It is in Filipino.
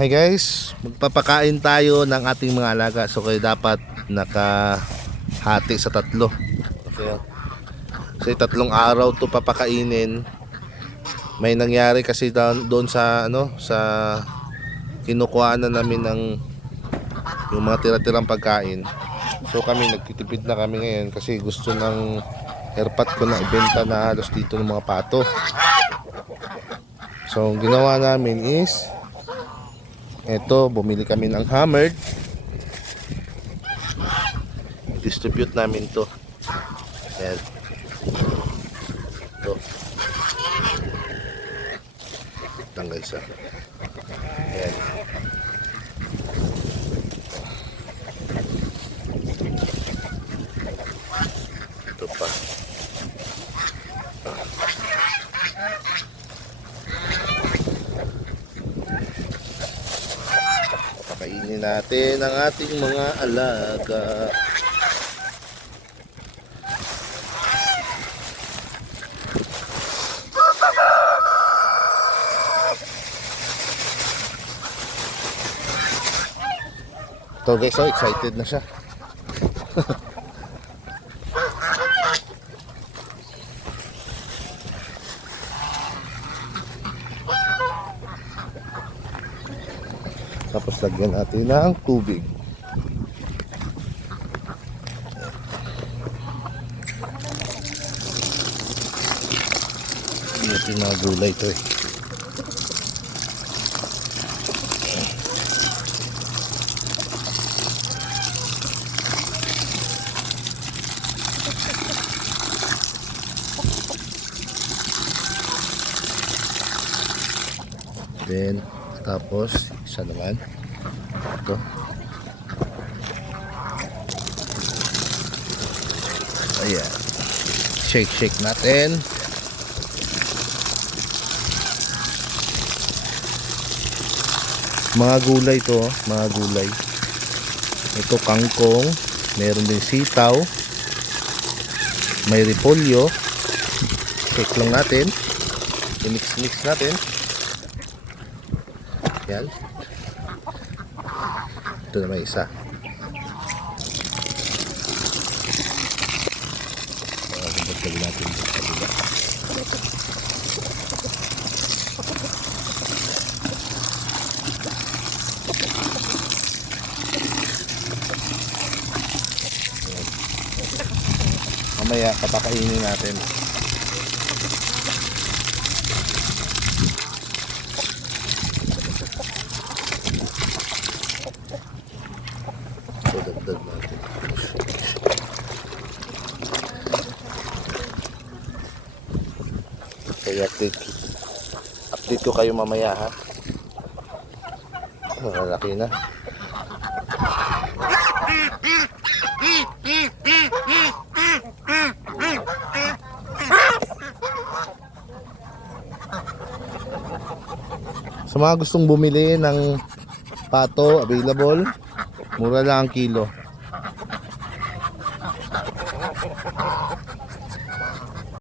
Hi guys, magpapakain tayo ng ating mga alaga. So kayo dapat nakahati sa tatlo. Kasi tatlong araw to papakainin. May nangyari kasi doon sa sa kinukuha na namin ng yung mga tira-tirang pagkain. So kami nagtitipid na kami ngayon kasi gusto ng airpat ko na ibenta na halos dito ng mga pato. So ang ginawa namin is eto, bumili kami ng hammered. Distribute namin to. Ayan. Ito. Tanggal sa. Ayan. Ito pa. Pakainin natin ang ating mga alaga. Ito guys, so excited na siya. Tapos lagyan natin ng tubig. Ito yung mga gulay ito eh. Then, tapos isa naman ito. Ayan, shake natin. Mga gulay to, mga gulay. Ito kangkong, meron din sitaw, may repolyo. Shake lang natin, i-mix natin. Yan. Ito naman isa. Bagtali natin sa kabila. Mamaya papakainin natin. Dagdag natin. Kaya update ko kayo mamaya ha. Malaki na. Sa mga gustong bumili ng pato, available, mura lang ang kilo.